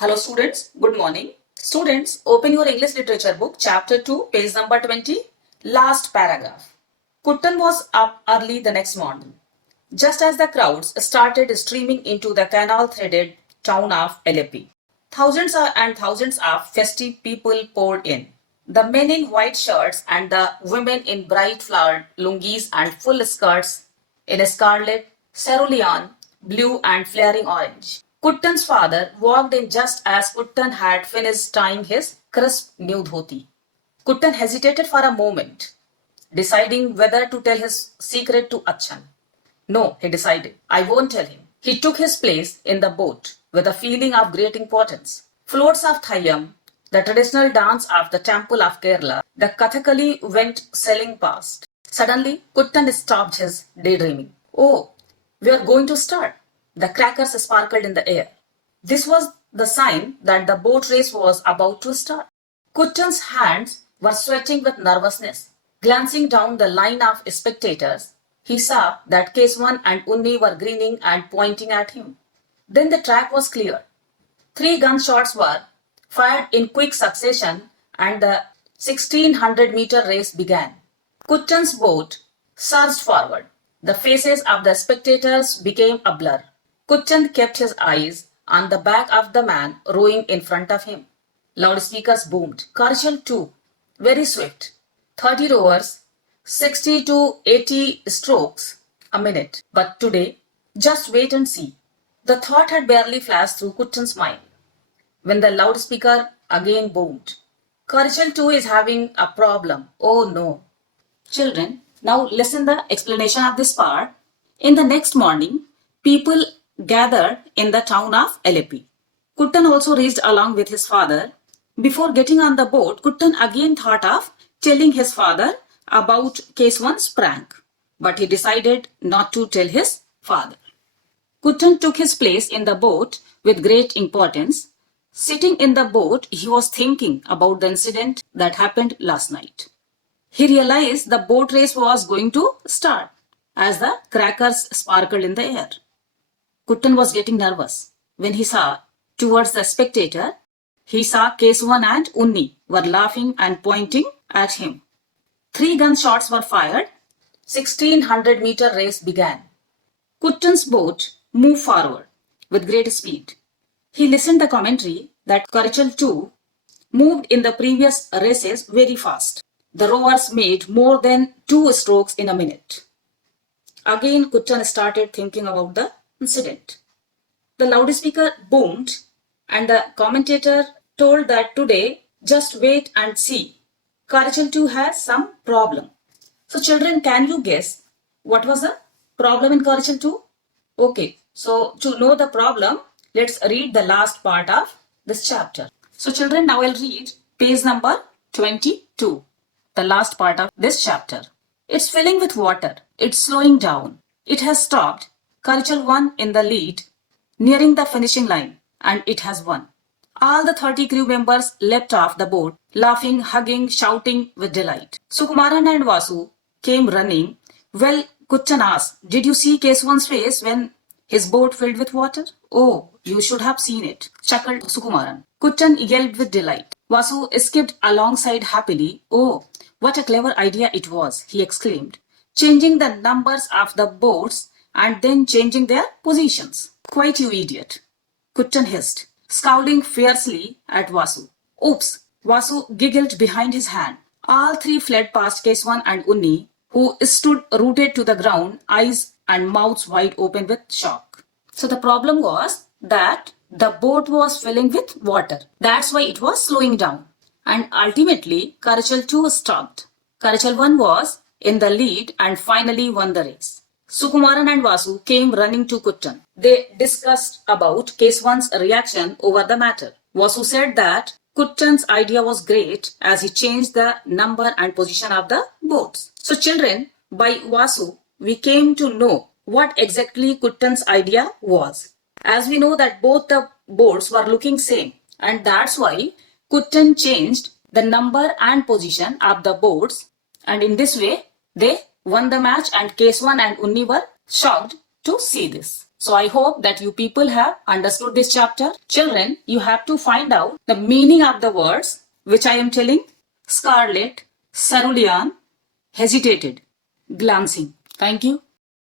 Hello students, good morning. Students, open your English literature book, chapter 2, page number 20, last paragraph. Kuttan was up early the next morning, just as the crowds started streaming into the canal-threaded town of Aleppi. Thousands of festive people poured in. The men in white shirts and the women in bright flowered lungis and full skirts in scarlet, cerulean, blue and flaring orange. Kuttan's father walked in just as Kuttan had finished tying his crisp new dhoti. Kuttan hesitated for a moment, deciding whether to tell his secret to Achan. No, he decided, I won't tell him. He took his place in the boat with a feeling of great importance. Floats of Thayyam, the traditional dance of the temple of Kerala, the Kathakali went sailing past. Suddenly, Kuttan stopped his daydreaming. Oh, we are going to start. The crackers sparkled in the air. This was the sign that the boat race was about to start. Kuttan's hands were sweating with nervousness. Glancing down the line of spectators, he saw that Keswan and Unni were grinning and pointing at him. Then the track was clear. 3 gunshots were fired in quick succession and the 1600-meter race began. Kuttan's boat surged forward. The faces of the spectators became a blur. Kuttan kept his eyes on the back of the man rowing in front of him. Loudspeakers boomed. Karchal 2, very swift. 30 rowers, 60 to 80 strokes a minute. But today, just wait and see. The thought had barely flashed through Kuttan's mind when the loudspeaker again boomed. Karchal 2 is having a problem. Oh no. Children, now listen the explanation of this part. In the next morning, people gathered in the town of Aleppi. Kuttan also reached along with his father. Before getting on the boat, Kuttan again thought of telling his father about Keswan's prank, but he decided not to tell his father. Kuttan took his place in the boat with great importance. Sitting in the boat, he was thinking about the incident that happened last night. He realized the boat race was going to start as the crackers sparkled in the air. Kuttan was getting nervous. When he saw towards the spectator, he saw Keswan and Unni were laughing and pointing at him. 3 gunshots were fired. 1600-meter race began. Kuttan's boat moved forward with great speed. He listened the commentary that Karchal 2 moved in the previous races very fast. The rowers made more than 2 strokes in a minute. Again, Kuttan started thinking about the incident. The loudspeaker boomed and the commentator told that today, just wait and see. Karchal 2 has some problem. So children, can you guess what was the problem in Karchal 2? Okay, so to know the problem, let's read the last part of this chapter. So children, now I'll read page number 22, the last part of this chapter. It's filling with water. It's slowing down. It has stopped. Karchal 1 in the lead, nearing the finishing line, and it has won. All the 30 crew members leapt off the boat, laughing, hugging, shouting with delight. Sukumaran and Vasu came running. Well, Kuttan asked, did you see Keswan's face when his boat filled with water? Oh, you should have seen it, chuckled Sukumaran. Kuttan yelped with delight. Vasu skipped alongside happily. Oh, what a clever idea it was, he exclaimed, changing the numbers of the boats and then changing their positions. Quite, you idiot, Kuttan hissed, scowling fiercely at Vasu. Oops, Vasu giggled behind his hand. All 3 fled past Keswan and Unni, who stood rooted to the ground, eyes and mouths wide open with shock. So the problem was that the boat was filling with water. That's why it was slowing down. And ultimately, Karchal 2 stopped. Karchal 1 was in the lead and finally won the race. Sukumaran and Vasu came running to Kuttan. They discussed about Keswan's reaction over the matter. Vasu said that Kuttan's idea was great as he changed the number and position of the boats. So children, by Vasu, we came to know what exactly Kuttan's idea was. As we know that both the boats were looking same, and that's why Kuttan changed the number and position of the boats, and in this way they won the match, and Keswan and Unni were shocked to see this. So I hope that you people have understood this chapter. Children, you have to find out the meaning of the words which I am telling. Scarlet, cerulean, hesitated, glancing. Thank you.